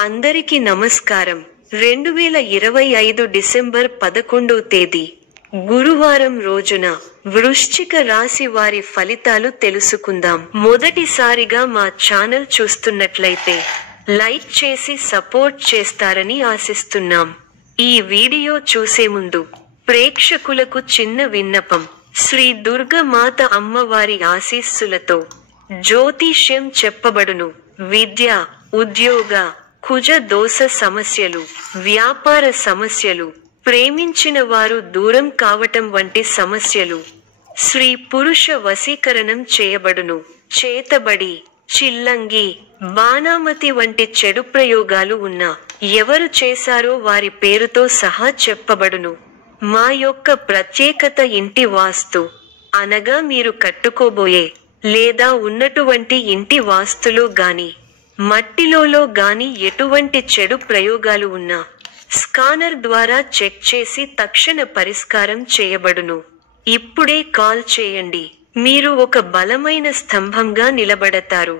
అందరికీ నమస్కారం. 2025 డిసెంబర్ 11వ తేదీ గురువారం రోజున వృశ్చిక రాశి వారి ఫలితాలు తెలుసుకుందాం. మొదటిసారిగా మా ఛానల్ చూస్తున్నట్లయితే లైక్ చేసి సపోర్ట్ చేస్తారని ఆశిస్తున్నాం. ఈ వీడియో చూసే ముందు ప్రేక్షకులకు చిన్న విన్నపం. శ్రీ దుర్గమాత అమ్మవారి ఆశీస్సులతో జ్యోతిష్యం చెప్పబడును. విద్య, ఉద్యోగ, కుజ దోష సమస్యలు, వ్యాపార సమస్యలు, ప్రేమించిన వారు దూరం కావటం వంటి సమస్యలు, స్త్రీ పురుష వశీకరణం చేయబడును. చేతబడి, చిల్లంగి, బాణామతి వంటి చెడు ప్రయోగాలు ఉన్నా ఎవరు చేశారో వారి పేరుతో సహా చెప్పబడును. మా యొక్క ప్రత్యేకత ఇంటి వాస్తు అనగా మీరు కట్టుకోబోయే లేదా ఉన్నటువంటి ఇంటి వాస్తులో గాని మట్టిలో గాని ఎటువంటి చెడు ప్రయోగాలు ఉన్నా స్కానర్ ద్వారా చెక్ చేసి తక్షణ పరిష్కారం చేయబడును. ఇప్పుడే కాల్ చేయండి. మీరు ఒక బలమైన స్తంభంగా నిలబడతారు.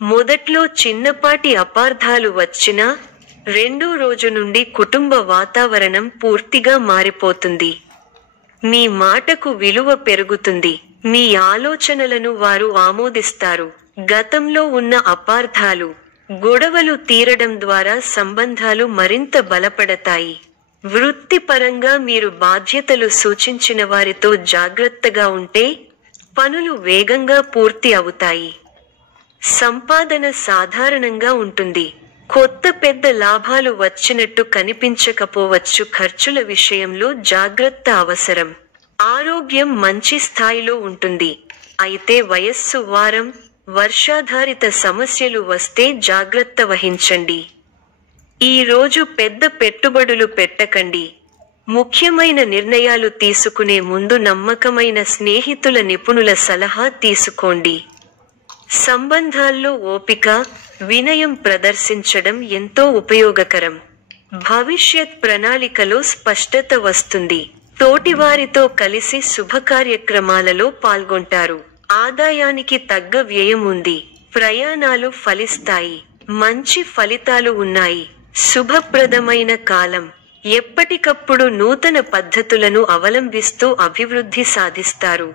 మొదట్లో చిన్నపాటి అపార్థాలు వచ్చినా రెండో రోజు నుండి కుటుంబ వాతావరణం పూర్తిగా మారిపోతుంది. మీ మాటకు విలువ పెరుగుతుంది. మీ ఆలోచనలను వారు ఆమోదిస్తారు. గతంలో ఉన్న అపార్థాలు, గొడవలు తీరడం ద్వారా సంబంధాలు మరింత బలపడతాయి. వృత్తిపరంగా మీరు బాధ్యతలు సూచించిన వారితో జాగ్రత్తగా ఉంటే పనులు వేగంగా పూర్తి అవుతాయి. సంపాదన సాధారణంగా ఉంటుంది. కొత్త పెద్ద లాభాలు వచ్చినట్టు కనిపించకపోవచ్చు. ఖర్చుల విషయంలో జాగ్రత్త అవసరం. ఆరోగ్యం మంచి స్థాయిలో ఉంటుంది. అయితే వయస్సు, వారం, వర్షాధారిత సమస్యలు వస్తే జాగ్రత్త వహించండి. ఈ రోజు పెద్ద పెట్టుబడులు పెట్టకండి. ముఖ్యమైన నిర్ణయాలు తీసుకునే ముందు నమ్మకమైన స్నేహితుల, నిపుణుల సలహా తీసుకోండి. సంబంధాల్లో ఓపిక, వినయం ప్రదర్శించడం ఎంతో ఉపయోగకరం. భవిష్యత్ ప్రణాళికలో స్పష్టత వస్తుంది. తోటివారితో కలిసి శుభకార్యక్రమాలలో పాల్గొంటారు. ఆదాయానికి తగ్గ వ్యయం ఉంది. ప్రయాణాలు ఫలిస్తాయి. మంచి ఫలితాలు ఉన్నాయి. శుభప్రదమైన కాలం. ఎప్పటికప్పుడు నూతన పద్ధతులను అవలంబిస్తూ అభివృద్ధి సాధిస్తారు.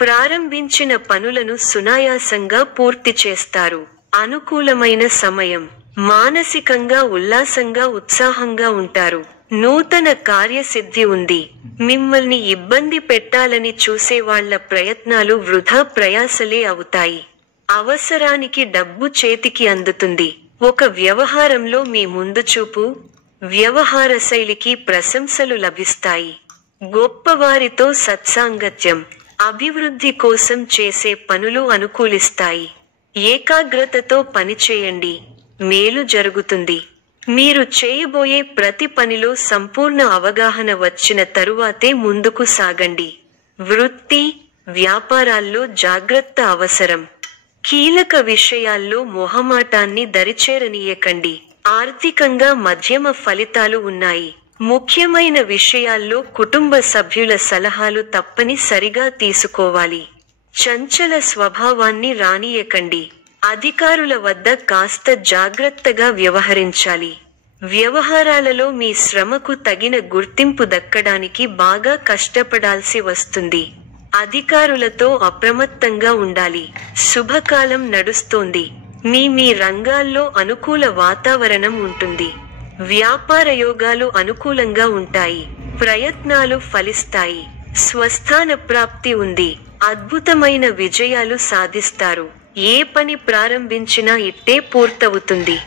ప్రారంభించిన పనులను సునాయాసంగా పూర్తి చేస్తారు. అనుకూలమైన సమయం. మానసికంగా ఉల్లాసంగా, ఉత్సాహంగా ఉంటారు. నూతన కార్యసిద్ధి ఉంది. మిమ్మల్ని ఇబ్బంది పెట్టాలని చూసేవాళ్ల ప్రయత్నాలు వృధా ప్రయాసలే అవుతాయి. అవసరానికి డబ్బు చేతికి అందుతుంది. ఒక వ్యవహారంలో మీ ముందుచూపు, వ్యవహార శైలికి ప్రశంసలు లభిస్తాయి. గొప్పవారితో సత్సాంగత్యం. అభివృద్ధి కోసం చేసే పనులు అనుకూలిస్తాయి. ఏకాగ్రతతో పనిచేయండి. మేలు జరుగుతుంది. మీరు చేయబోయే ప్రతి పనిలో సంపూర్ణ అవగాహన వచ్చిన తరువాతే ముందుకు సాగండి. వృత్తి, వ్యాపారాల్లో జాగ్రత్త అవసరం. కీలక విషయాల్లో మొహమాటాన్ని దరిచేరనీయకండి. ఆర్థికంగా మధ్యమ ఫలితాలు ఉన్నాయి. ముఖ్యమైన విషయాల్లో కుటుంబ సభ్యుల సలహాలు తప్పనిసరిగా తీసుకోవాలి. చంచల స్వభావాన్ని రానీయకండి. అధికారుల వద్ద కాస్త జాగ్రత్తగా వ్యవహరించాలి. వ్యవహారాలలో మీ శ్రమకు తగిన గుర్తింపు దక్కడానికి బాగా కష్టపడాల్సి వస్తుంది. అధికారులతో అప్రమత్తంగా ఉండాలి. శుభకాలం నడుస్తోంది. మీ రంగాల్లో అనుకూల వాతావరణం ఉంటుంది. వ్యాపార యోగాలు అనుకూలంగా ఉంటాయి. ప్రయత్నాలు ఫలిస్తాయి. స్వస్థాన ప్రాప్తి ఉంది. అద్భుతమైన విజయాలు సాధిస్తారు. ఏ పని ప్రారంభించినా ఇట్టే పూర్తవుతుంది.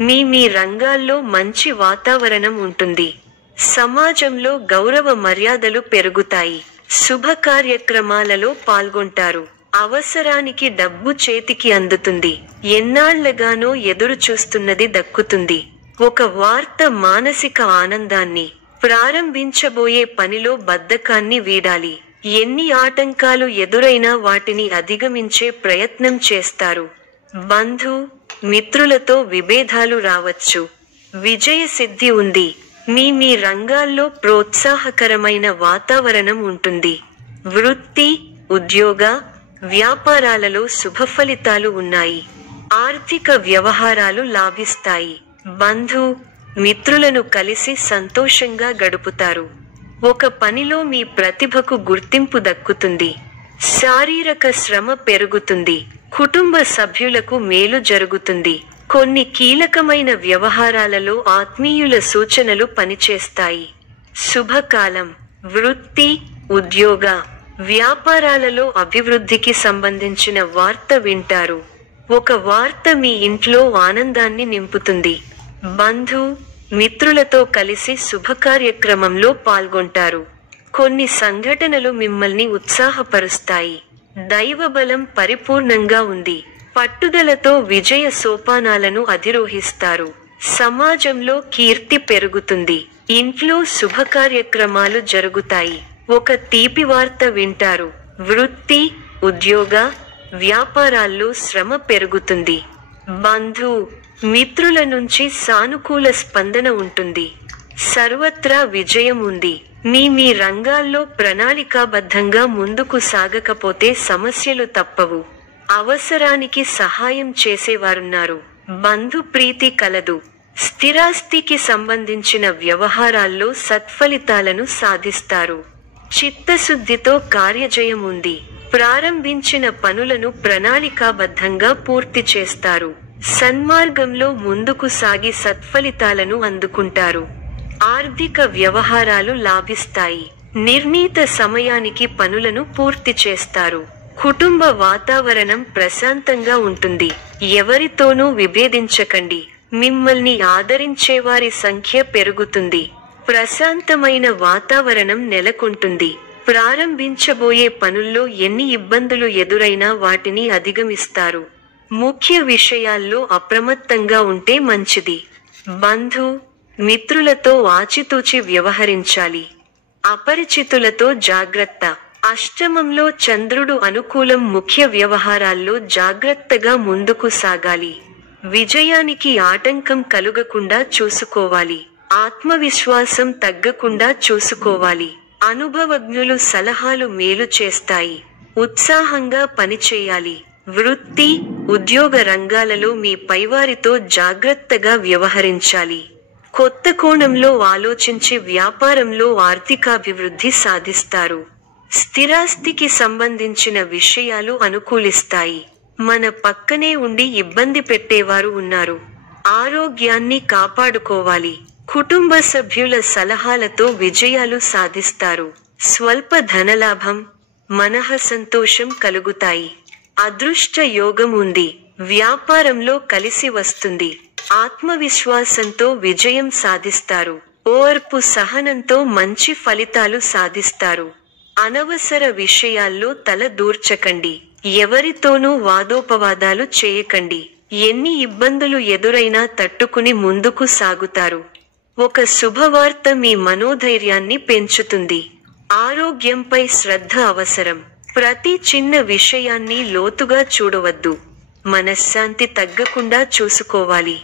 మీ రంగాల్లో మంచి వాతావరణం ఉంటుంది. సమాజంలో గౌరవ మర్యాదలు పెరుగుతాయి. శుభ కార్యక్రమాలలో పాల్గొంటారు. అవసరానికి డబ్బు చేతికి అందుతుంది. ఎన్నాళ్లగానో ఎదురు చూస్తున్నది దక్కుతుంది. ఒక వార్త మానసిక ఆనందాన్ని. ప్రారంభించబోయే పనిలో బద్ధకాన్ని వీడాలి. ఎన్ని ఆటంకాలు ఎదురైనా వాటిని అధిగమించే ప్రయత్నం చేస్తారు. బంధు, మిత్రులతో విభేదాలు రావచ్చు. విజయ సిద్ధి ఉంది. మీ రంగాల్లో ప్రోత్సాహకరమైన వాతావరణం ఉంటుంది. వృత్తి, ఉద్యోగ, వ్యాపారాలలో శుభఫలితాలు ఉన్నాయి. ఆర్థిక వ్యవహారాలు లాభిస్తాయి. బంధు మిత్రులను కలిసి సంతోషంగా గడుపుతారు. ఒక పనిలో మీ ప్రతిభకు గుర్తింపు దక్కుతుంది. శారీరక శ్రమ పెరుగుతుంది. కుటుంబ సభ్యులకు మేలు జరుగుతుంది. కొన్ని కీలకమైన వ్యవహారాలలో ఆత్మీయుల సూచనలు పనిచేస్తాయి. శుభకాలం. వృత్తి, ఉద్యోగ, వ్యాపారాలలో అభివృద్ధికి సంబంధించిన వార్త వింటారు. ఒక వార్త మీ ఇంట్లో ఆనందాన్ని నింపుతుంది. బంధు మిత్రులతో కలిసి శుభకార్యక్రమంలో పాల్గొంటారు. కొన్ని సంఘటనలు మిమ్మల్ని ఉత్సాహపరుస్తాయి. దైవబలం పరిపూర్ణంగా ఉంది. పట్టుదలతో విజయ సోపానాలను అధిరోహిస్తారు. సమాజంలో కీర్తి పెరుగుతుంది. ఇంట్లో శుభకార్యక్రమాలు జరుగుతాయి. ఒక తీపి వార్త వింటారు. వృత్తి, ఉద్యోగ, వ్యాపారాల్లో శ్రమ పెరుగుతుంది. బంధు మిత్రుల నుంచి సానుకూల స్పందన ఉంటుంది. సర్వత్రా విజయం ఉంది. మీ రంగాల్లో ప్రణాళికాబద్ధంగా ముందుకు సాగకపోతే సమస్యలు తప్పవు. అవసరానికి సహాయం చేసేవారున్నారు. బంధు ప్రీతి కలదు. స్థిరాస్తికి సంబంధించిన వ్యవహారాల్లో సత్ఫలితాలను సాధిస్తారు. చిత్తశుద్ధితో కార్యజయం ఉంది. ప్రారంభించిన పనులను ప్రణాళికాబద్ధంగా పూర్తి చేస్తారు. సన్మార్గంలో ముందుకు సాగి సత్ఫలితాలను అందుకుంటారు. ఆర్థిక వ్యవహారాలు లాభిస్తాయి. నిర్ణీత సమయానికి పనులను పూర్తి చేస్తారు. కుటుంబ వాతావరణం ప్రశాంతంగా ఉంటుంది. ఎవరితోనూ విభేదించకండి. మిమ్మల్ని ఆదరించేవారి సంఖ్య పెరుగుతుంది. ప్రశాంతమైన వాతావరణం నెలకొంటుంది. ప్రారంభించబోయే పనుల్లో ఎన్ని ఇబ్బందులు ఎదురైనా వాటిని అధిగమిస్తారు. ముఖ్య విషయాల్లో అప్రమత్తంగా ఉంటే మంచిది. బంధు మిత్రులతో ఆచితూచి వ్యవహరించాలి. అపరిచితులతో జాగ్రత్త. అష్టమంలో చంద్రుడు అనుకూలం. ముఖ్య వ్యవహారాల్లో జాగ్రత్తగా ముందుకు సాగాలి. విజయానికి ఆటంకం కలుగకుండా చూసుకోవాలి. ఆత్మవిశ్వాసం తగ్గకుండా చూసుకోవాలి. అనుభవజ్ఞులు సలహాలు మేలు చేస్తాయి. ఉత్సాహంగా పనిచేయాలి. వృత్తి, ఉద్యోగ రంగాలలో మీ పైవారితో జాగ్రత్తగా వ్యవహరించాలి. కొత్త కోణంలో ఆలోచించి వ్యాపారంలో ఆర్థికాభివృద్ధి సాధిస్తారు. స్థిరాస్తికి సంబంధించిన విషయాలు అనుకూలిస్తాయి. మన పక్కనే ఉండి ఇబ్బంది పెట్టేవారు ఉన్నారు. ఆరోగ్యాన్ని కాపాడుకోవాలి. కుటుంబ సభ్యుల సలహాలతో విజయాలు సాధిస్తారు. స్వల్ప ధనలాభం, మనః సంతోషం కలుగుతాయి. అదృష్ట యోగం ఉంది. వ్యాపారంలో కలిసి వస్తుంది. ఆత్మవిశ్వాసంతో విజయం సాధిస్తారు. ఓర్పు సహనంతో మంచి ఫలితాలు సాధిస్తారు. అనవసర విషయాల్లో తల దూర్చకండి. ఎవరితోనూ వాదోపవాదాలు చేయకండి. ఎన్ని ఇబ్బందులు ఎదురైనా తట్టుకుని ముందుకు సాగుతారు. ఒక శుభవార్త మీ మనోధైర్యాన్ని పెంచుతుంది. ఆరోగ్యంపై శ్రద్ధ అవసరం. ప్రతి చిన్న విషయాన్ని లోతుగా చూడవద్దు. మనశ్శాంతి తగ్గకుండా చూసుకోవాలి.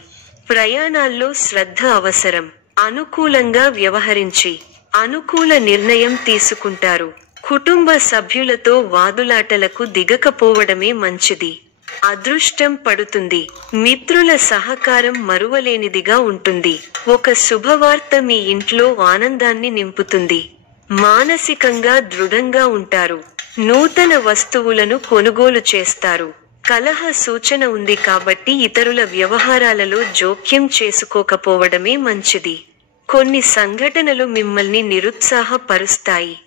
ప్రయాణాల్లో శ్రద్ధ అవసరం. అనుకూలంగా వ్యవహరించి అనుకూల నిర్ణయం తీసుకుంటారు. కుటుంబ సభ్యులతో వాదులాటలకు దిగకపోవడమే మంచిది. అదృష్టం పడుతుంది. మిత్రుల సహకారం మరువలేనిదిగా ఉంటుంది. ఒక శుభవార్త మీ ఇంట్లో ఆనందాన్ని నింపుతుంది. మానసికంగా దృఢంగా ఉంటారు. నూతన వస్తువులను కొనుగోలు చేస్తారు. కలహ సూచన ఉంది కాబట్టి ఇతరుల వ్యవహారాలలో జోక్యం చేసుకోకపోవడమే మంచిది. కొన్ని సంఘటనలు మిమ్మల్ని నిరుత్సాహపరుస్తాయి.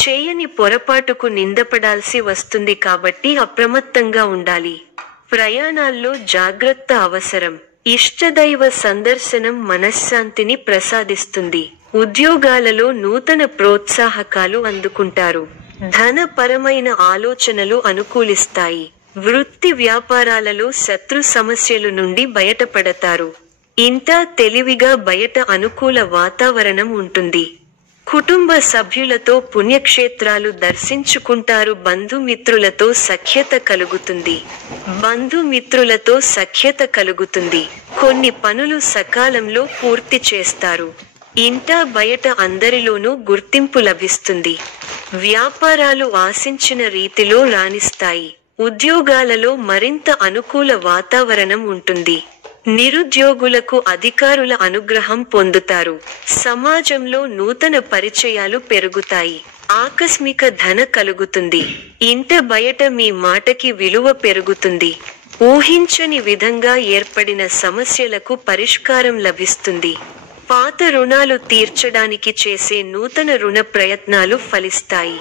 చేయని పొరపాటుకు నిందపడాల్సి వస్తుంది కాబట్టి అప్రమత్తంగా ఉండాలి. ప్రయాణాల్లో జాగ్రత్త అవసరం. ఇష్టదైవ సందర్శనం మనశ్శాంతిని ప్రసాదిస్తుంది. ఉద్యోగాలలో నూతన ప్రోత్సాహకాలు అందుకుంటారు. ధనపరమైన ఆలోచనలు అనుకూలిస్తాయి. వృత్తి వ్యాపారాలలో శత్రు సమస్యల నుండి బయటపడతారు. ఇంట తెలివిగా బయట అనుకూల వాతావరణం ఉంటుంది. కుటుంబ సభ్యులతో పుణ్యక్షేత్రాలు దర్శించుకుంటారు. బంధుమిత్రులతో సఖ్యత కలుగుతుంది. బంధుమిత్రులతో సఖ్యత కలుగుతుంది. కొన్ని పనులు సకాలంలో పూర్తి చేస్తారు. ఇంట బయట అందరిలోనూ గుర్తింపు లభిస్తుంది. వ్యాపారాలు ఆశించిన రీతిలో రాణిస్తాయి. ఉద్యోగాలలో మరింత అనుకూల వాతావరణం ఉంటుంది. నిరుద్యోగులకు అధికారుల అనుగ్రహం పొందుతారు. సమాజంలో నూతన పరిచయాలు పెరుగుతాయి. ఆకస్మిక ధన కలుగుతుంది. ఇంట బయట మీ మాటకి విలువ పెరుగుతుంది. ఊహించని విధంగా ఏర్పడిన సమస్యలకు పరిష్కారం లభిస్తుంది. పాత రుణాలు తీర్చడానికి చేసే నూతన రుణ ప్రయత్నాలు ఫలిస్తాయి.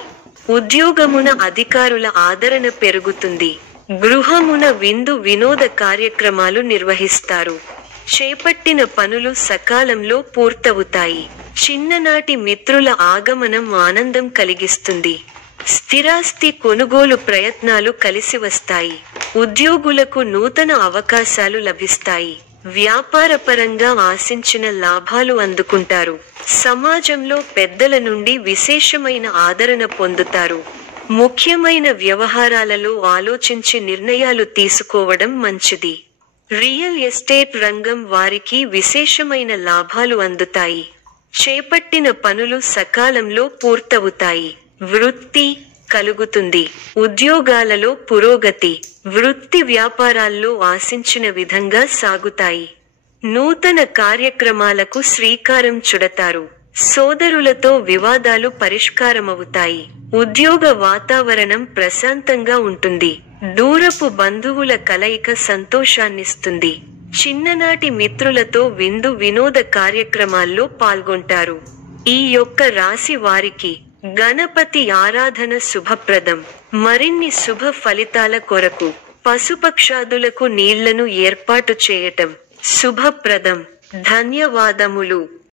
ఉద్యోగమున అధికారుల ఆదరణ పెరుగుతుంది. గృహమున విందు వినోద కార్యక్రమాలు నిర్వహిస్తారు. చేపట్టిన పనులు సకాలంలో పూర్తవుతాయి. చిన్ననాటి మిత్రుల ఆగమనం ఆనందం కలిగిస్తుంది. స్థిరాస్తి కొనుగోలు ప్రయత్నాలు కలిసి వస్తాయి. ఉద్యోగులకు నూతన అవకాశాలు లభిస్తాయి. వ్యాపారపరంగా ఆశించిన లాభాలు అందుకుంటారు. సమాజంలో పెద్దల నుండి విశేషమైన ఆదరణ పొందుతారు. ముఖ్యమైన వ్యవహారాలలో ఆలోచించి నిర్ణయాలు తీసుకోవడం మంచిది. రియల్ ఎస్టేట్ రంగం వారికి విశేషమైన లాభాలు అందుతాయి. చేపట్టిన పనులు సకాలంలో పూర్తవుతాయి. వృత్తి కలుగుతుంది. ఉద్యోగాలలో పురోగతి. వృత్తి వ్యాపారాల్లో ఆశించిన విధంగా సాగుతాయి. నూతన కార్యక్రమాలకు శ్రీకారం చుడతారు. సోదరులతో వివాదాలు పరిష్కారమవుతాయి. ఉద్యోగ వాతావరణం ప్రశాంతంగా ఉంటుంది. దూరపు బంధువుల కలయిక సంతోషాన్నిస్తుంది. చిన్ననాటి మిత్రులతో విందు వినోద కార్యక్రమాల్లో పాల్గొంటారు. ఈ యొక్క రాశి వారికి గణపతి ఆరాధన శుభప్రదం. మరిన్ని శుభ ఫలితాల కొరకు పశుపక్షాదులకు నీళ్లను ఏర్పాటు చేయటం శుభప్రదం. ధన్యవాదములు.